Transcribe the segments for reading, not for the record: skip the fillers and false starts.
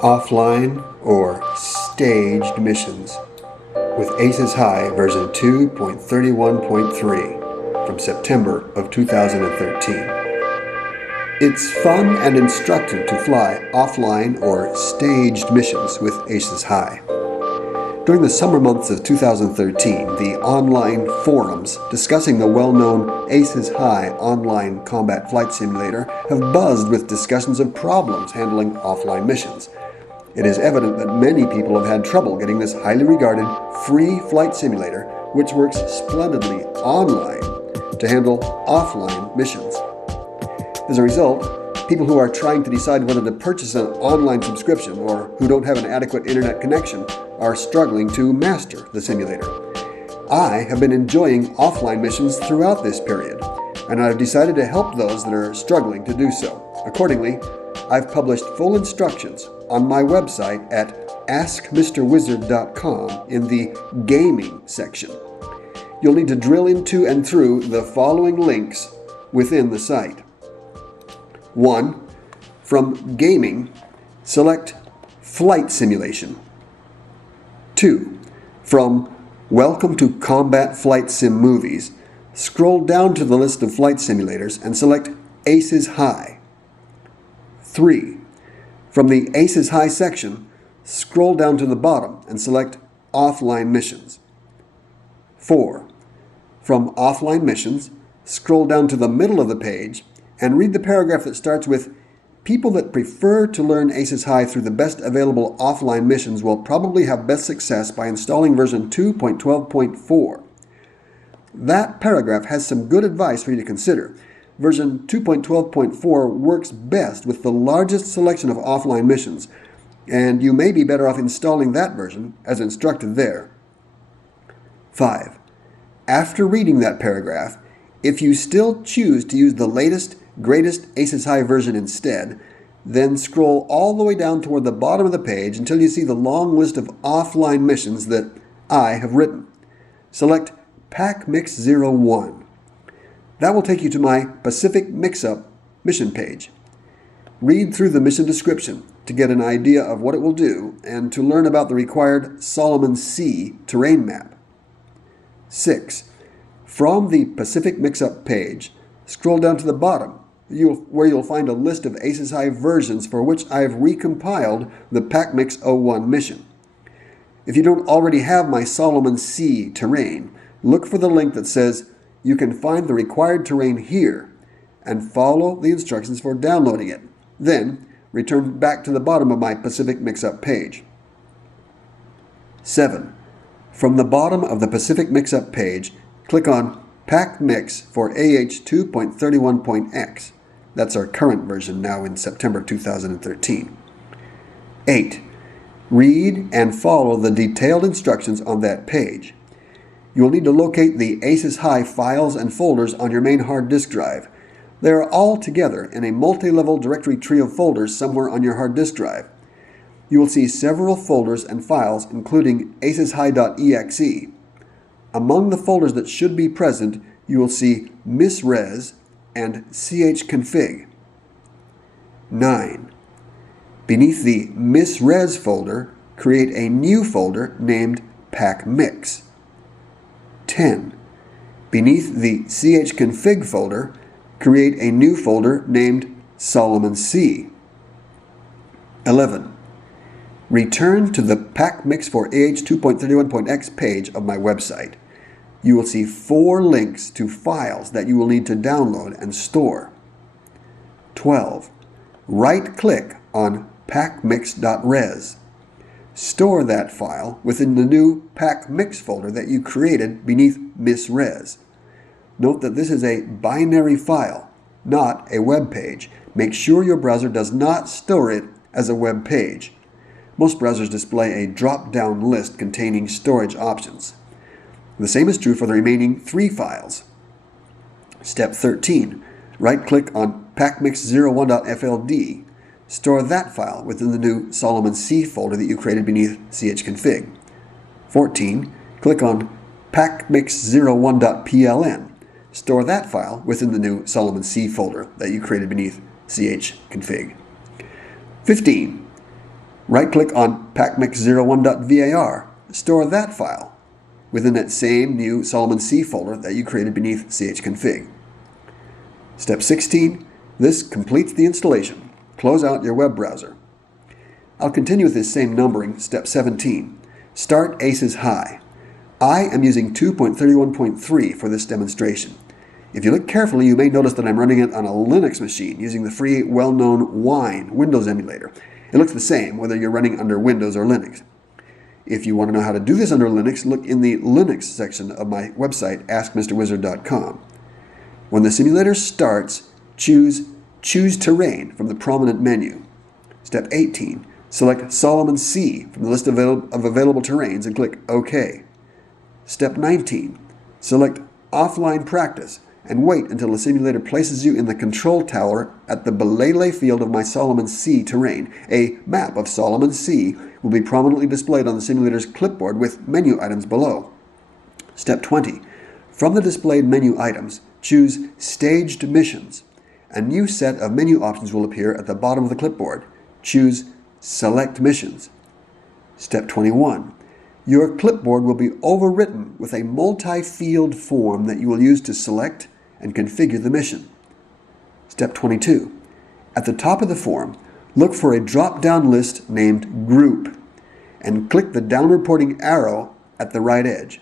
Offline or staged missions with Aces High version 2.31.3 from September of 2013. It's fun and instructive to fly offline or staged missions with Aces High. During the summer months of 2013, the online forums discussing the well-known Aces High online combat flight simulator have buzzed with discussions of problems handling offline missions. It is evident that many people have had trouble getting this highly regarded free flight simulator, which works splendidly online, to handle offline missions. As a result, people who are trying to decide whether to purchase an online subscription or who don't have an adequate internet connection are struggling to master the simulator. I have been enjoying offline missions throughout this period, and I've decided to help those that are struggling to do so. Accordingly, I've published full instructions on my website at askmrwizard.com in the Gaming section. You'll need to drill into and through the following links within the site. 1. From Gaming, select Flight Simulation. 2. From Welcome to Combat Flight Sim Movies, scroll down to the list of flight simulators and select Aces High. 3. From the Aces High section, scroll down to the bottom and select Offline Missions. 4. From Offline Missions, scroll down to the middle of the page and read the paragraph that starts with, "People that prefer to learn Aces High through the best available offline missions will probably have best success by installing version 2.12.4. That paragraph has some good advice for you to consider. Version 2.12.4 works best with the largest selection of offline missions, and you may be better off installing that version as instructed there. 5. After reading that paragraph, if you still choose to use the latest, greatest Aces High version instead, then scroll all the way down toward the bottom of the page until you see the long list of offline missions that I have written. Select Pack Mix 01. That will take you to my Pacific Mix-Up mission page. Read through the mission description to get an idea of what it will do and to learn about the required Solomon Sea terrain map. 6. From the Pacific Mix-Up page, scroll down to the bottom where you'll find a list of Aces High versions for which I've recompiled the Pack Mix 01 mission. If you don't already have my Solomon Sea terrain, look for the link that says you can find the required terrain here and follow the instructions for downloading it. Then, return back to the bottom of my Pacific Mix-Up page. 7. From the bottom of the Pacific Mix-Up page, click on Pack Mix for AH 2.31.x. That's our current version now in September 2013. 8. Read and follow the detailed instructions on that page. You will need to locate the Aces High files and folders on your main hard disk drive. They are all together in a multi-level directory tree of folders somewhere on your hard disk drive. You will see several folders and files including aceshigh.exe. Among the folders that should be present, you will see misres and chconfig. 9. Beneath the misres folder, create a new folder named packmix. 10. Beneath the chconfig folder, create a new folder named Solomon Sea. 11. Return to the Pack Mix for AH 2.31.x page of my website. You will see 4 links to files that you will need to download and store. 12. Right-click on packmix.res. Store that file within the new packmix folder that you created beneath misres. Note that this is a binary file, not a web page. Make sure your browser does not store it as a web page. Most browsers display a drop-down list containing storage options. The same is true for the remaining 3 files. Step 13. Right-click on packmix01.fld. Store that file within the new Solomon Sea folder that you created beneath chconfig. 14. Click on packmix01.pln. Store that file within the new Solomon Sea folder that you created beneath chconfig. 15. Right-click on pacmix01.var. Store that file within that same new Solomon C folder that you created beneath chconfig. Step 16. This completes the installation. Close out your web browser. I'll continue with this same numbering. Step 17. Start Aces High. I am using 2.31.3 for this demonstration. If you look carefully, you may notice that I'm running it on a Linux machine using the free, well-known Wine Windows emulator. It looks the same whether you're running under Windows or Linux. If you want to know how to do this under Linux, look in the Linux section of my website, askmrwizard.com. When the simulator starts, choose Terrain from the prominent menu. Step 18. Select Solomon C from the list of available terrains and click OK. Step 19. Select Offline Practice and wait until the simulator places you in the control tower at the belay field of my Solomon C terrain. A map of Solomon C will be prominently displayed on the simulator's clipboard with menu items below. Step 20. From the displayed menu items, choose Staged Missions. A new set of menu options will appear at the bottom of the clipboard. Choose Select Missions. Step 21. Your clipboard will be overwritten with a multi-field form that you will use to select and configure the mission. Step 22. At the top of the form, look for a drop-down list named Group and click the downward pointing arrow at the right edge.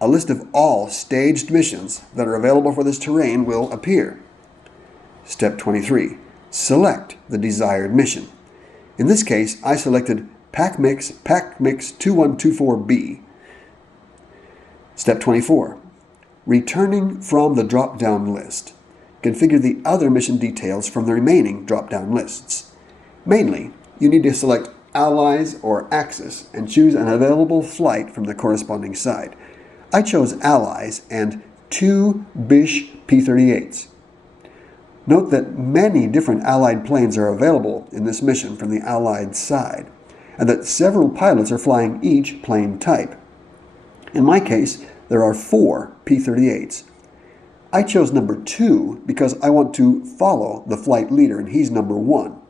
A list of all staged missions that are available for this terrain will appear. Step 23. Select the desired mission. In this case, I selected pacmix 2124B. Step 24. Returning from the drop-down list. Configure the other mission details from the remaining drop-down lists. Mainly, you need to select Allies or Axis and choose an available flight from the corresponding side. I chose Allies and 2 Bish P-38s. Note that many different Allied planes are available in this mission from the Allied side, and that several pilots are flying each plane type. In my case, there are 4 P-38s. I chose number 2 because I want to follow the flight leader, and he's number 1.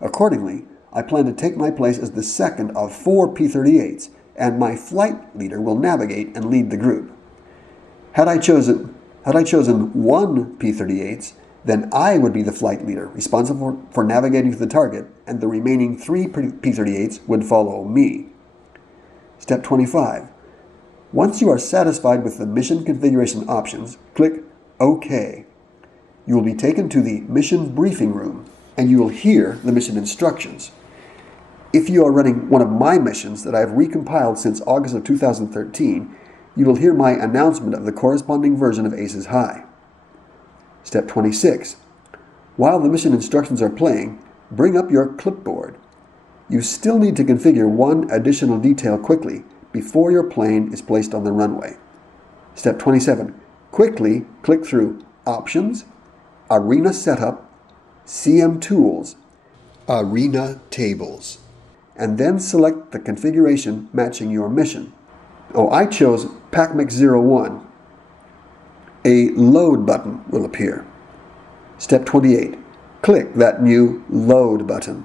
Accordingly, I plan to take my place as the second of 4 P-38s, and my flight leader will navigate and lead the group. Had I chosen 1 P-38s, then I would be the flight leader, responsible for navigating to the target, and the remaining 3 P-38s would follow me. Step 25. Once you are satisfied with the mission configuration options, click OK. You will be taken to the mission briefing room, and you will hear the mission instructions. If you are running one of my missions that I have recompiled since August of 2013, you will hear my announcement of the corresponding version of Aces High. Step 26. While the mission instructions are playing, bring up your clipboard. You still need to configure one additional detail quickly before your plane is placed on the runway. Step 27. Quickly click through Options, Arena Setup, CM Tools, Arena Tables, and then select the configuration matching your mission. I chose pacmix01. A Load button will appear. Step 28. Click that new Load button.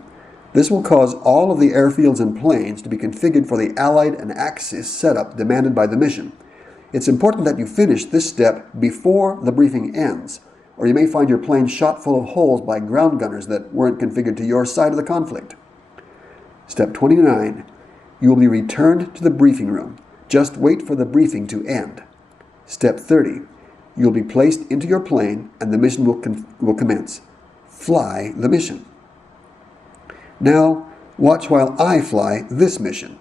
This will cause all of the airfields and planes to be configured for the Allied and Axis setup demanded by the mission. It's important that you finish this step before the briefing ends, or you may find your plane shot full of holes by ground gunners that weren't configured to your side of the conflict. Step 29. You will be returned to the briefing room. Just wait for the briefing to end. Step 30. You will be placed into your plane and the mission will commence. Fly the mission. Now, watch while I fly this mission.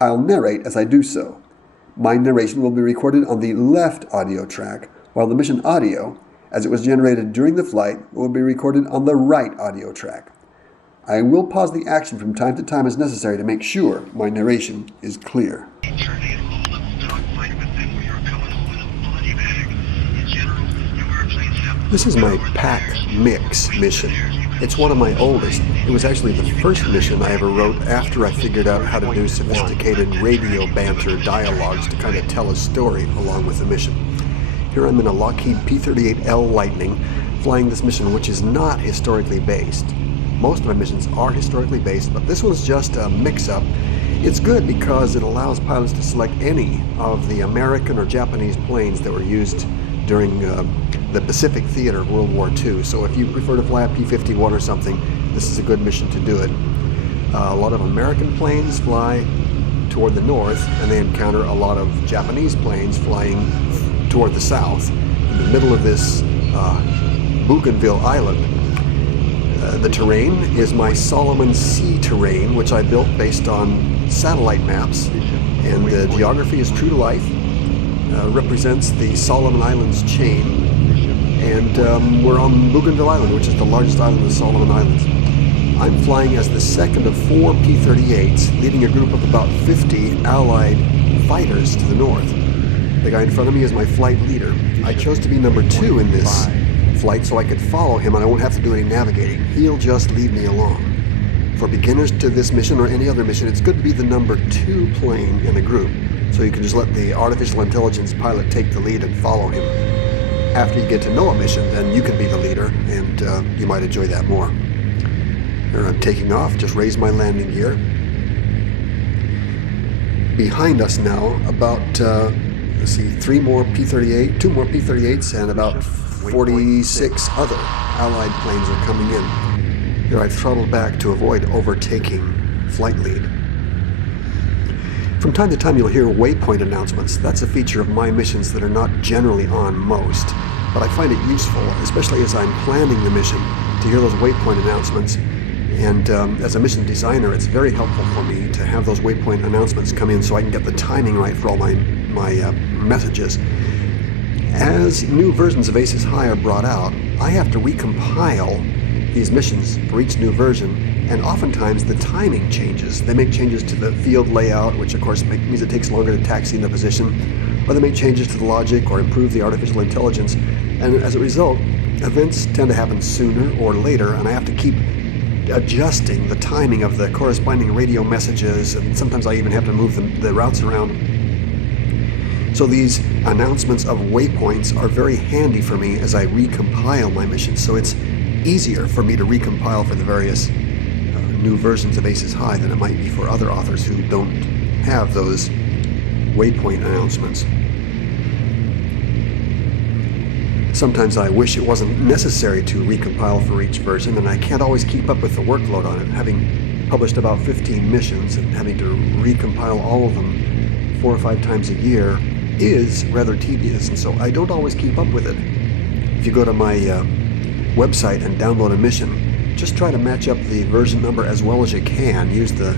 I'll narrate as I do so. My narration will be recorded on the left audio track, while the mission audio, as it was generated during the flight, will be recorded on the right audio track. I will pause the action from time to time as necessary to make sure my narration is clear. This is my PAC-MIX mission. It's one of my oldest. It was actually the first mission I ever wrote after I figured out how to do sophisticated radio banter dialogues to kind of tell a story along with the mission. Here I'm in a Lockheed P-38L Lightning, flying this mission which is not historically based. Most of my missions are historically based, but this one's just a mix-up. It's good because it allows pilots to select any of the American or Japanese planes that were used during the Pacific theater of World War II. So if you prefer to fly a P-51 or something, this is a good mission to do it. A lot of American planes fly toward the north, and they encounter a lot of Japanese planes flying toward the south. In the middle of this Bougainville Island, the terrain is my Solomon Sea terrain, which I built based on satellite maps, and the geography is true to life. Represents the Solomon Islands chain, and we're on Bougainville Island, which is the largest island of the Solomon Islands. I'm flying as the second of 4 P-38s, leading a group of about 50 Allied fighters to the north. The guy in front of me is my flight leader. I chose to be number 2 in this flight so I could follow him and I won't have to do any navigating. He'll just lead me along. For beginners to this mission or any other mission, it's good to be the number 2 plane in a group, so you can just let the artificial intelligence pilot take the lead and follow him. After you get to know a mission, then you can be the leader, and you might enjoy that more. Here I'm taking off, just raised my landing gear. Behind us now, about, let's see, 2 more P-38s, and about 46 other Allied planes are coming in. Here I've throttled back to avoid overtaking flight lead. From time to time you'll hear waypoint announcements. That's a feature of my missions that are not generally on most, but I find it useful, especially as I'm planning the mission, to hear those waypoint announcements. And as a mission designer, it's very helpful for me to have those waypoint announcements come in so I can get the timing right for all my messages. As new versions of Aces High are brought out, I have to recompile these missions for each new version, and oftentimes the timing changes. They make changes to the field layout, which of course means it takes longer to taxi into position, or they make changes to the logic or improve the artificial intelligence, and as a result, events tend to happen sooner or later, and I have to keep adjusting the timing of the corresponding radio messages, and sometimes I even have to move the routes around. So these announcements of waypoints are very handy for me as I recompile my missions, so it's easier for me to recompile for the various new versions of Aces High than it might be for other authors who don't have those waypoint announcements. Sometimes I wish it wasn't necessary to recompile for each version, and I can't always keep up with the workload on it. Having published about 15 missions and having to recompile all of them 4 or 5 times a year is rather tedious, and so I don't always keep up with it. If you go to my website and download a mission, just try to match up the version number as well as you can. Use the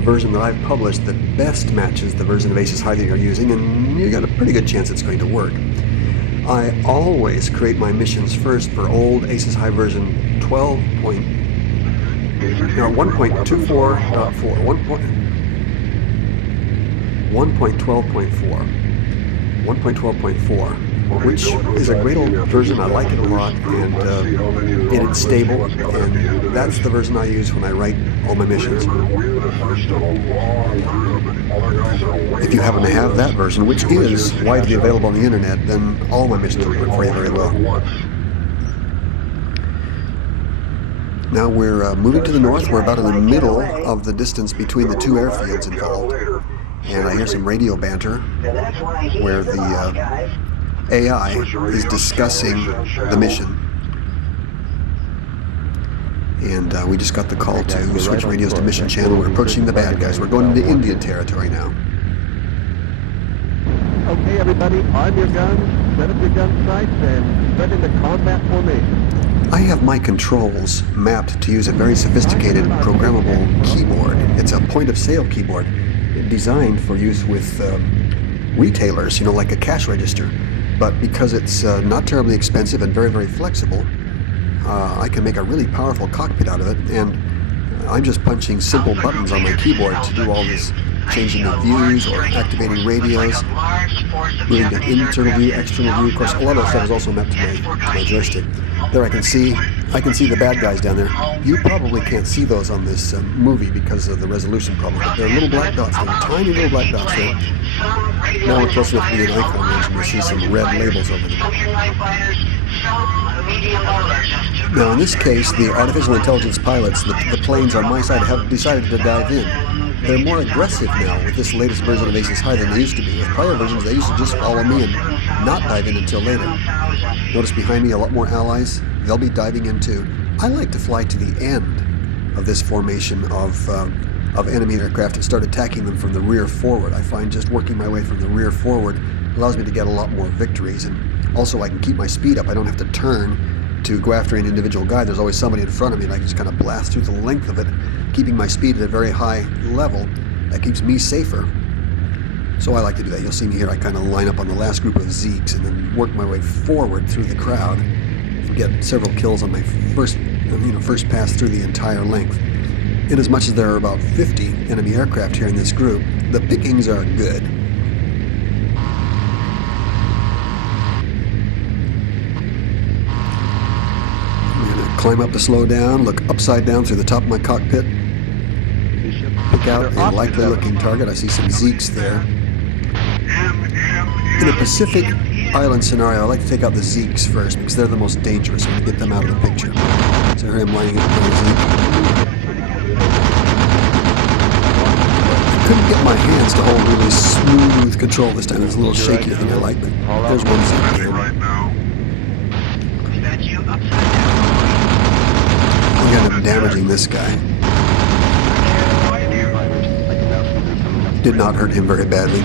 version that I've published that best matches the version of Aces High that you're using, and you got a pretty good chance it's going to work. I always create my missions first for old Aces High version 1.12.4, which is a great old version. I like it a lot, and it's stable, and that's the version I use when I write all my missions. If you happen to have that version, which is widely available on the internet, then all my missions will work for you very well. Now we're moving to the north. We're about in the middle of the distance between the 2 airfields involved, and I hear some radio banter where the AI is discussing the mission. And we just got the call to switch radios to mission channel. We're approaching the bad guys. We're going into Indian territory now. Okay, everybody, arm your guns, set up your gun sights, and get into combat formation. I have my controls mapped to use a very sophisticated programmable keyboard. It's a point-of-sale keyboard designed for use with retailers, like a cash register. But because it's not terribly expensive and very, very flexible, I can make a really powerful cockpit out of it, and I'm just punching simple buttons on my keyboard to do all this changing the views or activating radios, moving to internal view, external view. Of course, a lot of stuff is also mapped to my joystick. There I can see the bad guys down there. You probably can't see those on this movie because of the resolution problem, but they're little black dots. They're tiny little black dots there. Now we're close enough to be an icon range, and we see some red labels over them. Now, in this case, the artificial intelligence pilots, the planes on my side, have decided to dive in. They're more aggressive now with this latest version of Aces High than they used to be. With prior versions, they used to just follow me and not dive in until later. Notice behind me a lot more allies. They'll be diving in too. I like to fly to the end of this formation of enemy aircraft and start attacking them from the rear forward. I find just working my way from the rear forward allows me to get a lot more victories, and also I can keep my speed up. I don't have to turn to go after an individual guy. There's always somebody in front of me, and I can just kind of blast through the length of it, keeping my speed at a very high level. That keeps me safer. So I like to do that. You'll see me here. I kind of line up on the last group of Zeeks and then work my way forward through the crowd and get several kills on my first pass through the entire length. Inasmuch as there are about 50 enemy aircraft here in this group, the pickings are good. Climb up to slow down, look upside down through the top of my cockpit, pick out a likely looking target. I see some Zeeks there. In a Pacific Island scenario, I like to take out the Zeeks first because they're the most dangerous and get them out of the picture. So here I'm lining up my Zeke. I couldn't get my hands to hold really smooth control this time. It's a little shakier than I like, but there's one Zeke there. We ended up damaging this guy. Did not hurt him very badly.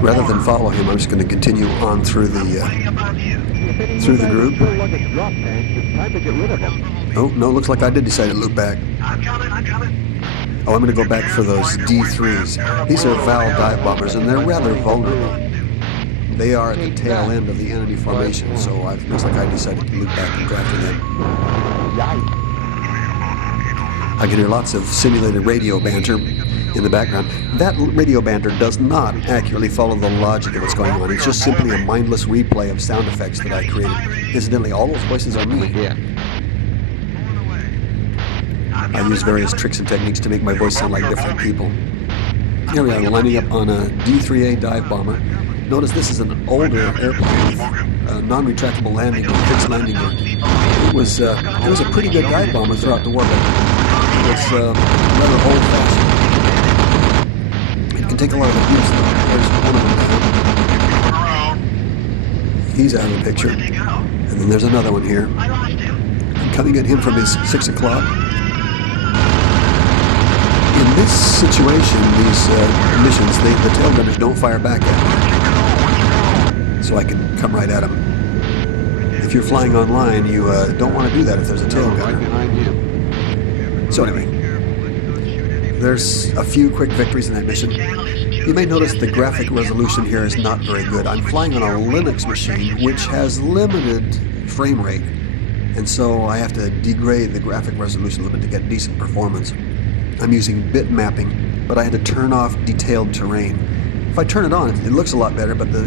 Rather than follow him, I'm just going to continue on through the group. Oh, no, looks like I did decide to loop back. Oh, I'm going to go back for those D3s. These are Val dive bombers, and they're rather vulnerable. They are at the tail end of the enemy formation, so it looks like I decided to loop back and go after them. I can hear lots of simulated radio banter in the background. That radio banter does not accurately follow the logic of what's going on. It's just simply a mindless replay of sound effects that I created. Incidentally, all those voices are me. Yeah. I use various tricks and techniques to make my voice sound like different people. Here we are, lining up on a D3A dive bomber. Notice this is an older airplane with a non-retractable landing or fixed landing gear. It was a pretty good dive bomber throughout the war, but it's rather old-fashioned. It can take a lot of abuse, though. There's one of them down. He's out of the picture. And then there's another one here. I'm coming at him from his 6 o'clock. In this situation, these missions, the tail gunners don't fire back at me. So I can come right at him. If you're flying online, you don't want to do that if there's a tail gunner. So anyway, there's a few quick victories in that mission. You may notice the graphic resolution here is not very good. I'm flying on a Linux machine, which has limited frame rate, and so I have to degrade the graphic resolution a little bit to get decent performance. I'm using bit mapping, but I had to turn off detailed terrain. If I turn it on, it looks a lot better, but the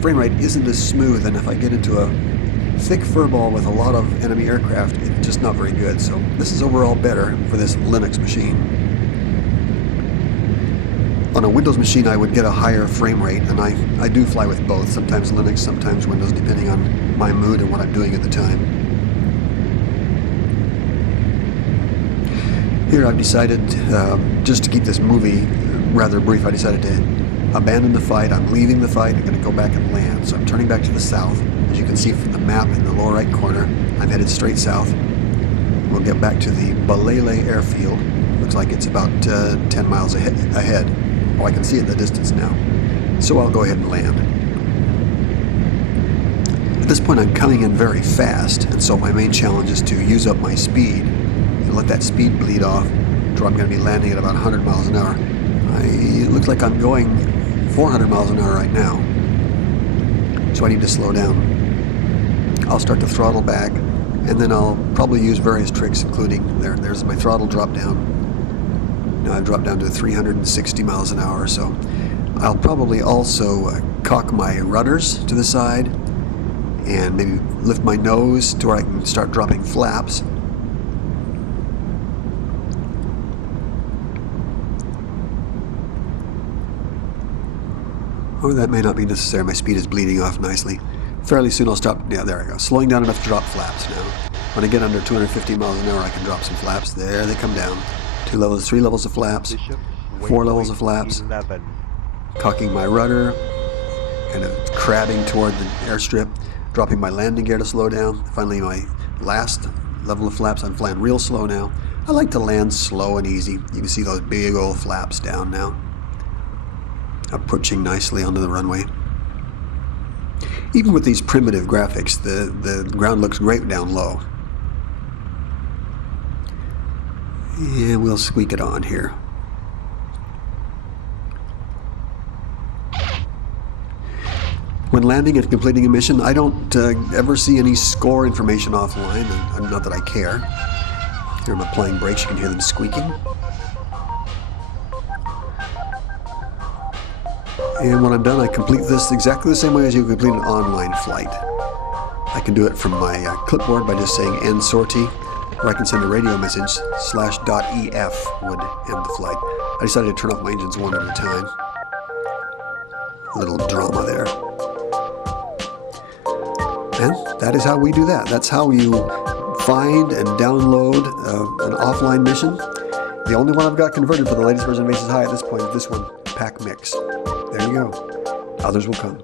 frame rate isn't as smooth, and if I get into a thick furball with a lot of enemy aircraft, it's just not very good. So this is overall better for this Linux machine. On a Windows machine, I would get a higher frame rate, and I do fly with both, sometimes Linux, sometimes Windows, depending on my mood and what I'm doing at the time. Here I've decided, just to keep this movie rather brief, I decided to abandon the fight. I'm leaving the fight. I'm going to go back and land. So I'm turning back to the south. As you can see from the map in the lower right corner, I'm headed straight south. We'll get back to the Balele airfield. Looks like it's about 10 miles ahead. Oh, I can see it in the distance now. So I'll go ahead and land. At this point, I'm coming in very fast, and so my main challenge is to use up my speed and let that speed bleed off to where I'm going to be landing at about 100 miles an hour. It looks like I'm going 400 miles an hour right now, so I need to slow down. I'll start to throttle back, and then I'll probably use various tricks, including there's my throttle drop down. Now I've dropped down to 360 miles an hour, so I'll probably also cock my rudders to the side and maybe lift my nose to where I can start dropping flaps. Oh, that may not be necessary. My speed is bleeding off nicely. Fairly soon I'll stop. Yeah, there I go. Slowing down enough to drop flaps now. When I get under 250 miles an hour, I can drop some flaps. There they come down. 2 levels, 3 levels of flaps, 4 levels of flaps. 11. Cocking my rudder, kind of crabbing toward the airstrip, dropping my landing gear to slow down. Finally, my last level of flaps, I'm flying real slow now. I like to land slow and easy. You can see those big old flaps down now. Approaching nicely onto the runway. Even with these primitive graphics, the ground looks great down low. And we'll squeak it on here. When landing and completing a mission, I don't ever see any score information offline, and not that I care. Here I'm applying brakes, you can hear them squeaking. And when I'm done, I complete this exactly the same way as you complete an online flight. I can do it from my clipboard by just saying end sortie, or I can send a radio message /.ef would end the flight. I decided to turn off my engines one at a time. A little drama there. And that is how we do that. That's how you find and download an offline mission. The only one I've got converted for the latest version of Aces High at this point is this one, Pack Mix. There you go. Others will come.